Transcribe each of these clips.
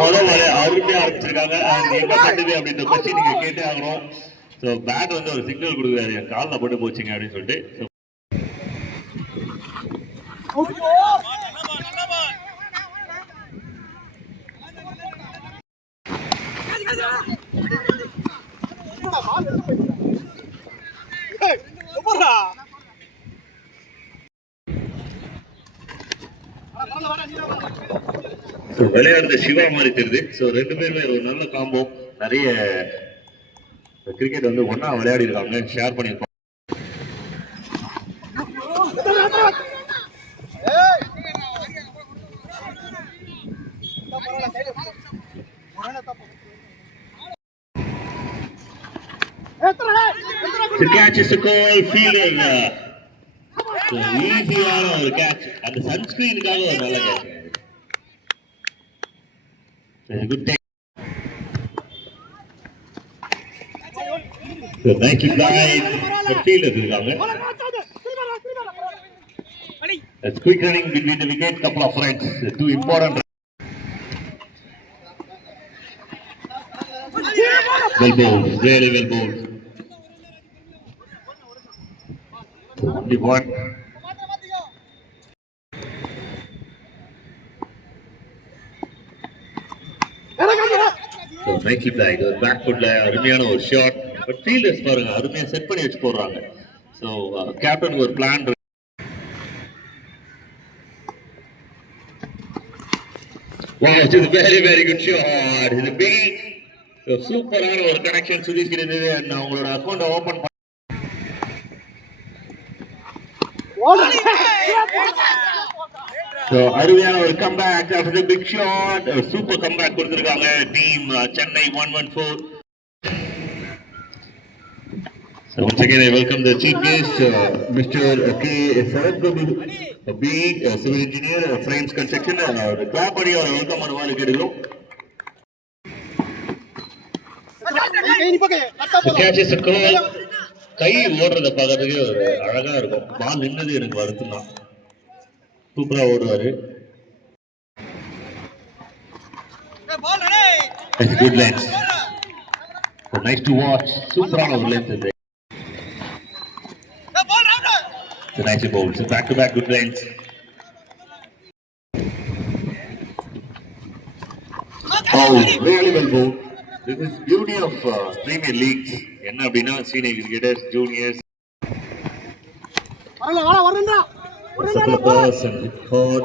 முதல்ல அருமையா ஆரம்பிச்சிருக்காங்க. எங்க கட்டுது அப்படின்ற கொஸ்டின் நீங்க கேட்டே ஆகணும். ஸோ பேட் வந்து ஒரு சிக்னல் கொடுக்குறாரு, என் காலில் போட்டு போச்சுங்க அப்படின்னு சொல்லிட்டு. விளையாடுற சிவா மாதிரி தெரியுது. ஸோ ரெண்டு பேருமே ஒரு நல்ல காம்போ. நிறைய கிரிக்கெட் வந்து ஒன்னா விளையாடி இருக்காங்க, ஷேர் பண்ணியிருப்பாங்க. The catch is a goal fielding. ஈஸியான ஒரு கேட்ச். அந்த சன்ஸ்கிரீனுக்காக ஒரு நல்ல catch. Good take. So Nike guide the fielder இருக்காங்க. It's quick running between the wicket, couple of runs. Two important. Well bowled, very well bowled. Only one. So Nike guide back foot அருமையான ஒரு shot. But fielders பாருங்க அருமையா செட் பண்ணி வச்சு போடுறாங்க. So captain ஒரு plan. Wow, it's a very very good shot. It's a big, so சூப்பரான ஒரு கனெக்ஷன் சுதீஷ் கிட்ட இருந்தது. நான் உங்களோட அக்கவுண்ட் ஓபன் So அருமையான ஒரு comeback after the big shot. Super comeback கொடுத்திருக்காங்க டீம் Chennai 114. So once again I welcome the chief guest, Mr. K. Saratgobi, civil engineer, Frames Construction. Clap பண்ணி அவரை வெல்கம் பண்ணுவாங்க கேடுறோம். Catch is a goal. கை ஓடுறத பார்க்கறதுக்கு ஒரு அழகா இருக்கும். பால் நின்னது எனக்கு வருத்தம் தான். சூப்பரா ஓடுவாரு. It's good length. So nice to watch. சூப்பரான ஒரு length இது. So nice bowls. So back to back good lengths. Oh, really well bowled. This is beauty of Premier Leagues. என்ன அப்படின்னா senior cricketers, juniors. Supplements and hard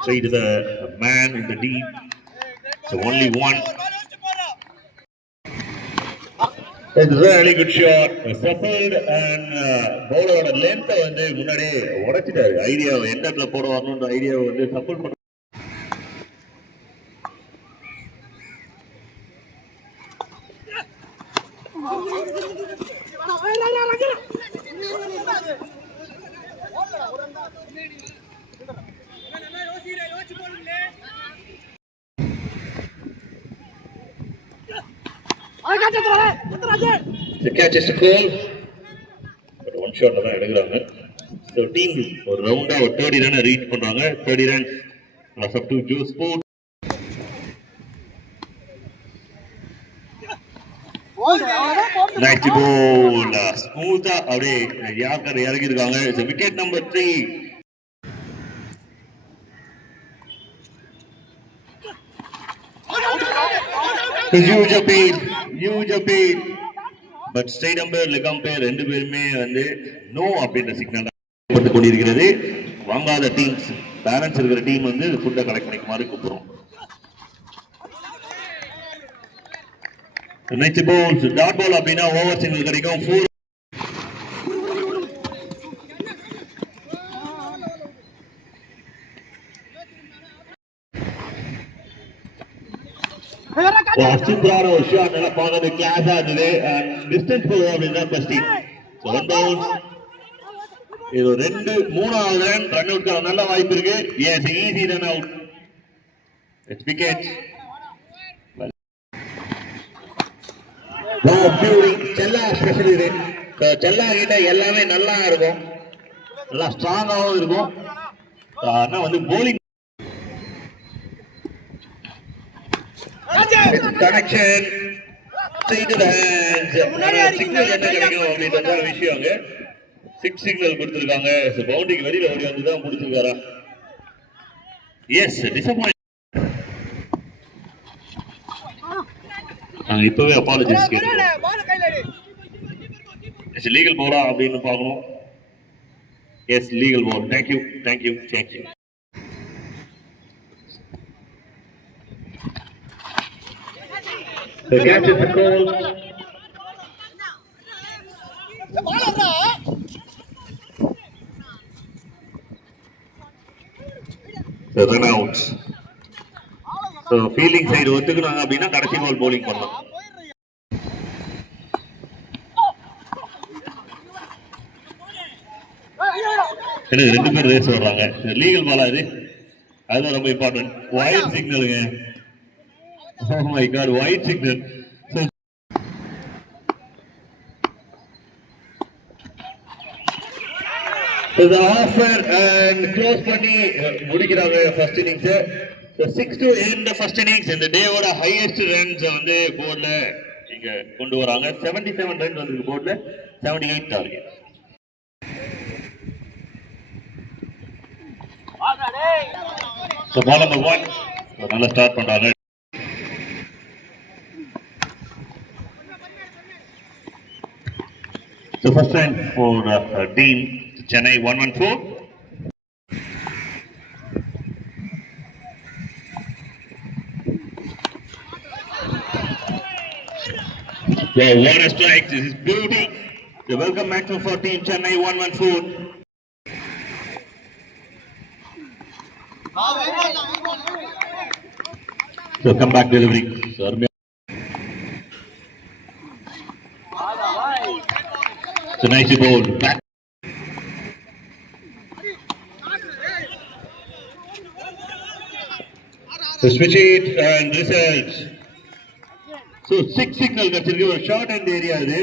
straight to the man in the deep. So only one. It's a really good shot. Shuffled and bowler length வந்து முன்னாடியே உடைச்சிட்டாரு. ஐடியா எந்த இடத்துல போட வரணும்ன்ற ஐடியா வந்து சஃபல் பண்ண. The catch is a goal. But one shot தான் எடுக்கறாங்க. So team ஒரு ரவுண்டா ஒரு 30 ரன் ரீச் பண்றாங்க. 30 runs plus up to Joe Sport. Nice ball. Smooth அப்படியே யார்கர் இறங்கி இருக்காங்க. It's wicket number 3. Huge appeal. But straight umpire, leg umpire ரெண்டு பேருமே வந்து நோ அப்படின்ற சிக்னல் போட்டு கொண்டிருக்கிறது. வாங்காத டீம்ஸ், பேலன்ஸ் இருக்கிற டீம் வந்து ஃபுட்டை கலெக்ட் பண்ணிக்குமாறு கூப்பிடுறோம். நெக்ஸ்ட் பால்ஸ் டாட் பால் அப்படின்னா ஓவர் சிங்கிள் கிடைக்கும். 4 சூப்பரான ஒரு ஷாட். நல்லா பார்க்கறது கிளாஸா இருந்தது. டிஸ்டன்ஸ் போகுது அப்படின்னு தான் கொஸ்டின். One bounce. இது 3வது ரன் அவுட் நல்ல வாய்ப்பு இருக்கு. Yes, easy run out. It's wicket. Chella special இது. செல்லா கிட்ட எல்லாமே நல்லா இருக்கும், நல்லா ஸ்ட்ராங்காகவும் இருக்கும். ஆனா வந்து bowling connection into the hands. Signal என்ன கிடைக்கும் அப்படின்றது தான் விஷயம். அங்க 6 சிக்னல் கொடுத்திருக்காங்க. பவுண்டரிக்கு வெளியில ஓடி வந்து தான் முடிச்சிருக்காரா? Yes, disappoint. இப்பவே அப்பாலஜிஸ் கேட்கிறோம். இட்ஸ் லீகல் போலா அப்படின்னு பார்க்கணும். Yes, legal ball. Thank you thank you thank you. The catch is a goal. The run out. So fielding side ஒத்துக்குனாங்க அப்படின்னா கடைசி பால் bowling பண்ணலாம். எனக்கு ரெண்டு பேர் ரேஸ் வர்றாங்க. லீகல் பாலா இது? அதுதான் ரொம்ப இம்பார்ட்டன்ட். ஒயிட் சிக்னலுங்க. Oh my God, white signal. So the offer and close பண்ணி முடிக்கிறாங்க first innings. So 6 to end the first innings. இந்த டேவோட highest runs வந்து போர்ட்ல இங்க கொண்டு வராங்க. 77 runs வந்திருக்கு போர்ட்ல, 78 டார்கெட். So ball number 1 நல்லா ஸ்டார்ட் பண்றாங்க. So first time for team Chennai 114. So what a strike! This is beauty. So welcome back for team Chennai 114. So come back delivery. So so nice ball back. So switch it and results. So 6 signal கச்சிருக்கு, ஒரு short and area இது.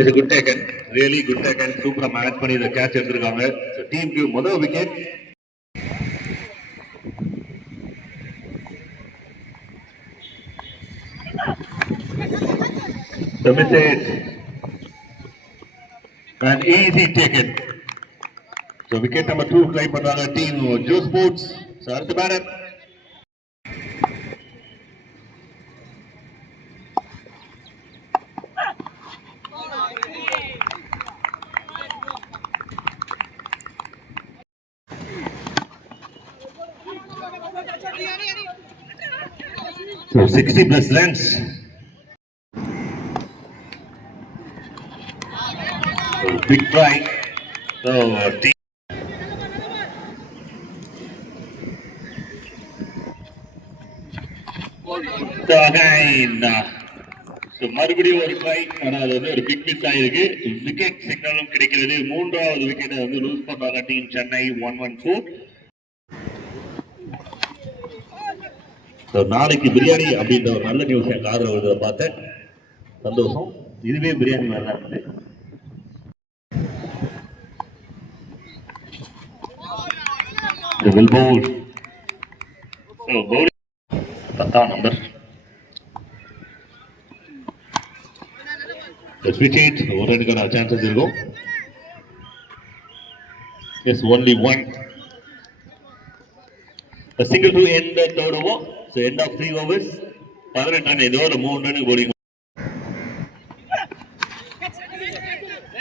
It's a good taken, really good taken. Super match பண்ணி இந்த கேட்ச் எடுத்துருக்காங்க. So டீமுக்கு முதல் wicket. The message and easy taken. So wicket number 2 claim பண்றாங்க team Joe sports. So அடுத்த batter So 60 plus runs. So big try. So team. So again. So மறுபடியும் ஒரு ட்ரை, ஆனால் அது வந்து ஒரு பிக் மிஸ் ஆயிருக்கு. விக்கெட் சிக்னலும் கிடைக்கிறது. மூன்றாவது விக்கெட்டை வந்து லூஸ் பண்றாங்க டீம் சென்னை 114. நாளைக்கு பிரியாணி அப்படின்ற ஒரு நல்ல நியூஸ் என் காதல வருவதை பார்த்தேன், சந்தோஷம். இதுவே பிரியாணி மாதிரி தான் இருக்குது. நம்பர் ஒரு ரனுக்கான சான்சஸ் இருக்கும். Yes, only one. A single to end the third over. So end of 3 overs. 18 run ஏதோ ஒரு 3 run bowling.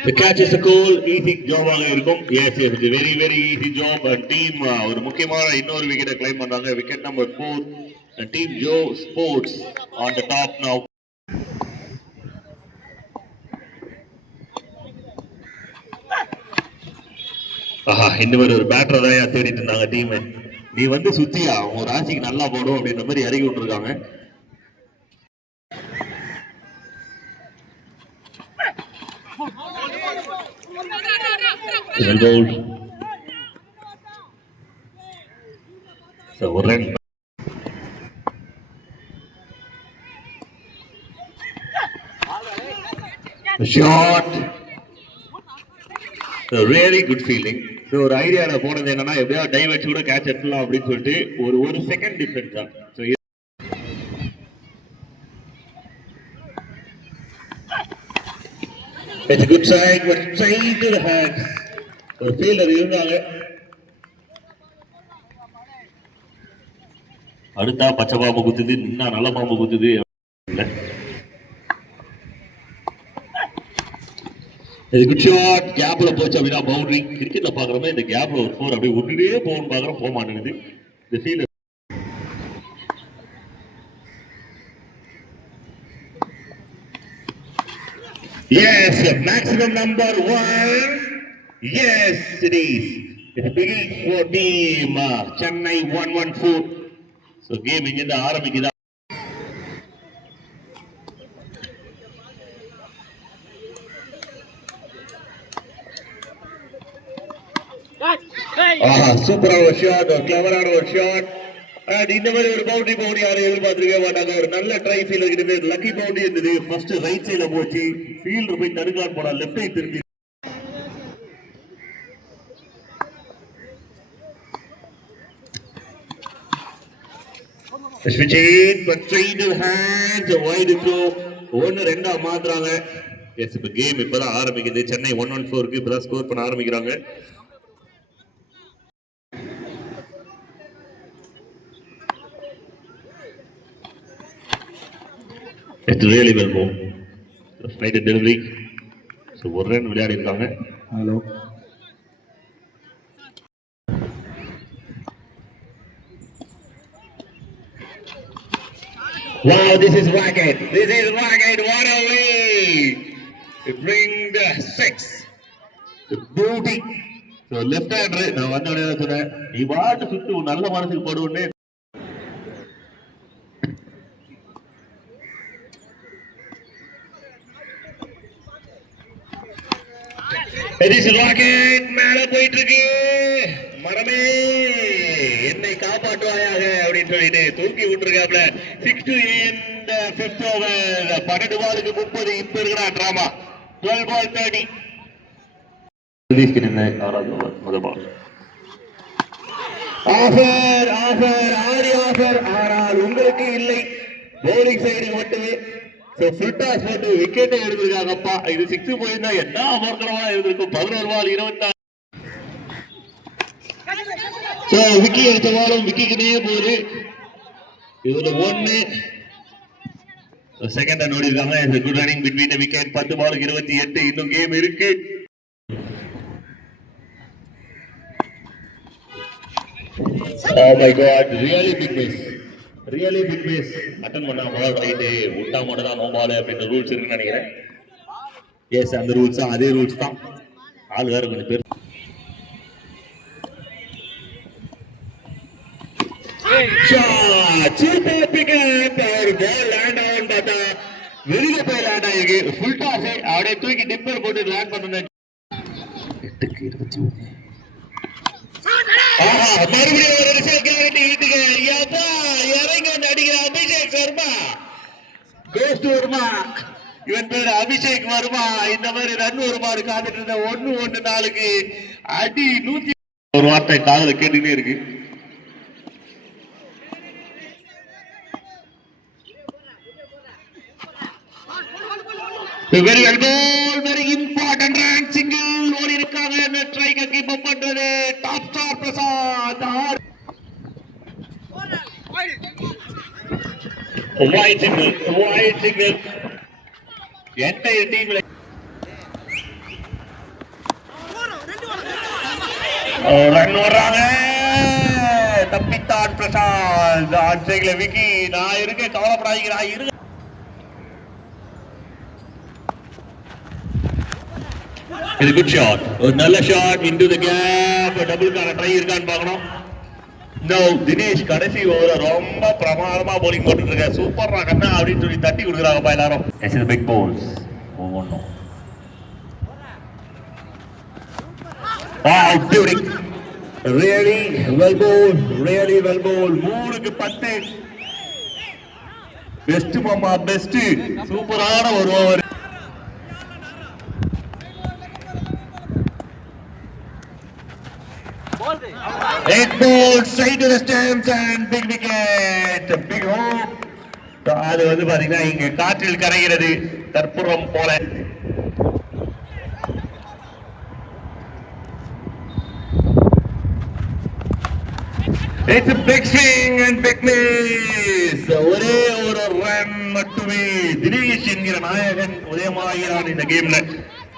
The catch is a cool easy job ஆக இருக்கும். Yes, yes, it's a very very easy job. And team ஒரு முக்கியமான இன்னொரு விக்கெட்டை கிளைம் பண்றாங்க. Wicket number 4. And team Joe Sports on the top now. ஆஹா, இந்த மாதிரி ஒரு பேட்டரை தான் தேடிட்டு இருந்தாங்க டீம். நீ வந்து சுத்தியா உங்க ராசிக்கு நல்லா போடும் அப்படின்ற மாதிரி இறங்கி விட்டுருக்காங்க. ஒரு run. Shot. really good feeling. So ஒரு ஐடியால போனது என்னன்னா எப்படியாவது டைவ் வச்சு கூட கேட்ச் எடுக்கலாம் அப்படின்னு சொல்லிட்டு ஒரு செகண்ட் டிஃபரன்ஸ் தான். So it's a good side, but straight to the hands. ஒரு ஃபீல்டர் இருந்தாங்க. அடுத்தா பச்சை பாம்பு குத்துது, இன்னும் நல்ல பாம்பு குத்துது. Good shot. கேப்ல போச்சு அப்படின்னா பவுண்டரி. கிரிக்கெட்ல பாக்குறோமே இந்த கேப்ல ஒரு 4 அப்படியே விட்டுட்டே போகணும் பாக்குறோம், போக மாட்டேங்குது. இந்த fielder yes, maximum number 1. Yes, it is. It's big for team Chennai 114. So game இங்க ஆரம்பிக்குதா. சூப்பரான ஒரு ஷாட், கிளவரான ஒரு ஷாட். அண்ட் இந்த மாதிரி ஒரு பவுண்டரி யாரும் எதிர்பார்த்திருக்க மாட்டாங்க. ஒரு நல்ல ட்ரை ஃபீல்டர் கிட்ட லக்கி பவுண்டரி இருந்தது. ஃபர்ஸ்ட் ரைட் சைடுல போச்சு, ஃபீல்டர் போய் தடுக்கலாம் போனா லெஃப்ட் சைடு திரும்பி. ஒன்னு ரெண்டா மாத்துறாங்க. இப்ப கேம் இப்பதான் ஆரம்பிக்குது. சென்னை 114க்கு இப்பதான் ஸ்கோர் பண்ண ஆரம்பிக்கிறாங்க. It's really well moved. Right delivery. So ஒரு ரன் விளையாடி இருக்காங்க. Hello. Wow, this is racket. This is racket. What a way to bring the 6. The booty. So left hand right. நான் வந்தோடனே சொன்னேன், நீ வாட்டு சுத்து நல்ல மனசுக்கு படுவனே. ராக்கெட் மேல போயிட்டு இருக்கு. மரமே என்னை காப்பாற்றுவாயாக அப்படின்னு சொல்லிட்டு தூக்கி விட்டுருக்காப்ல. 6 to end 5th over. 12 பாலுக்கு 30. இப்ப இருக்கிற டிராமா 12 ball 30. முதல் பால் ஆஃபர் ஆடி ஆஃபர். ஆனால் உங்களுக்கு இல்லை, போலிங் சைடு மட்டுமே. ஃபுல் டாஸ் போட்டு விக்கெட்டை எடுத்திருக்காங்கப்பா. இது 6 போயிருந்தா என்ன அமர்க்கலமா இருந்திருக்கும். 11 பால் 26. விக்கி எடுத்த பாலும் விக்கிக்கிட்டே போகுது. இதுல 1 செகண்ட் ரன் ஓடி இருக்காங்க. Good running between the wicket. 10 பாலுக்கு 28. இன்னும் கேம் இருக்கு. Oh my god, really big miss. Really big miss. Attend பண்ணா பால் ரைட், விட்டா மட்டும் தான் நோ பால் அப்படின்ற ரூல்ஸ் இருக்குன்னு நினைக்கிறேன். எஸ், அந்த ரூல்ஸ் தான், அதே ரூல்ஸ் தான். ஆள் வேற கொஞ்சம் பேர். Super pickup. ஒரு பால் லேண்ட் ஆகும் பார்த்தா வெளியில போய் லேண்ட் ஆயிருக்கு. ஃபுல் டாஸ் அப்படியே தூக்கி டிப்பர் போட்டு லேண்ட் பண்ண. 8க்கு 21. மறுபடியும் ஒரு ரிசல்ட் கேரண்டி வீட்டுக்கு. யப்பா, இறங்கி வந்து அடிக்கிற அபிஷேக் வர்மா. கோஸ்ட் வர்மா, இவன் பேரு அபிஷேக் வர்மா. இந்த மாதிரி ரன் வருமாறு காத்துட்டு இருந்த 1-1-4க்கு அடி 100. ஒரு வார்த்தை காதுல கேட்டுட்டே இருக்கு. Very well ball, very important run, single ஓடி இருக்காங்க. ஸ்ட்ரைக்கை கீப் அப் பண்றது top star Prasad. Wide signal entire டீம்ல ரன் ஓடுறாங்க. தப்பித்தான் பிரசாத். ஆன் சைடுல விக்கி, நான் இருக்கேன் கவலைப்படாதீங்க, நான் இருக்கேன். இது குட் ஷாட், ஒரு நல்ல ஷாட் இன்டு தி கேப். டபுள்கான ட்ரை இருக்கான்னு பார்க்கணும். நோ, தினேஷ் கடைசி ஓவர் ரொம்ப பிரமாதமா bowling போட்டுட்டு இருக்க. சூப்பரா கண்ணா அப்படின்னு சொல்லி தட்டி கொடுக்குறாங்கப்பா எல்லாரும். எஸ் இஸ் பிக் balls ஒவ்வொன்றும். Wow, beauty. Really well bowled, really well bowled. 3-10. பெஸ்ட் மாமா பெஸ்ட். சூப்பரான ஒரு over. Eight ball straight to the stumps and big wicket. Big hope. அது வந்து பாத்தீங்கன்னா இங்க காற்றில் கரைகிறது கற்பூரம் போல. It's a big swing and big miss. ஒரே ஒரு ரன் மட்டுமே. தினேஷ் என்கிற நாயகன் உதயமாகிறான் இந்த கேம்ல.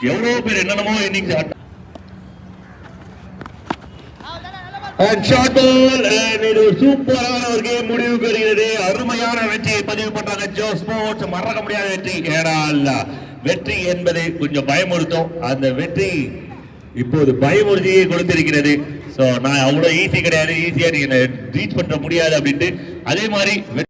எவ்வளவு பேர் என்னென்னமோ இன்னிங்ஸ் ஆட்ட. And short ball and இது சூப்பரான ஒரு கேம் முடிவுக்கு வருகிறது. அருமையான வெற்றியை பதிவு பண்றாங்க ஜோ ஸ்போர்ட்ஸ். மறக்க முடியாத வெற்றி. ஏனால் வெற்றி என்பது கொஞ்சம் பயமுறுத்தும். அந்த வெற்றி இப்போது பயமுறுத்தியை கொடுத்திருக்கிறது. சோ நான் அவ்வளவு ஈஸி கிடையாது, ஈஸியா நீங்க ரீச் பண்ண முடியாது அப்படின்ட்டு. அதே மாதிரி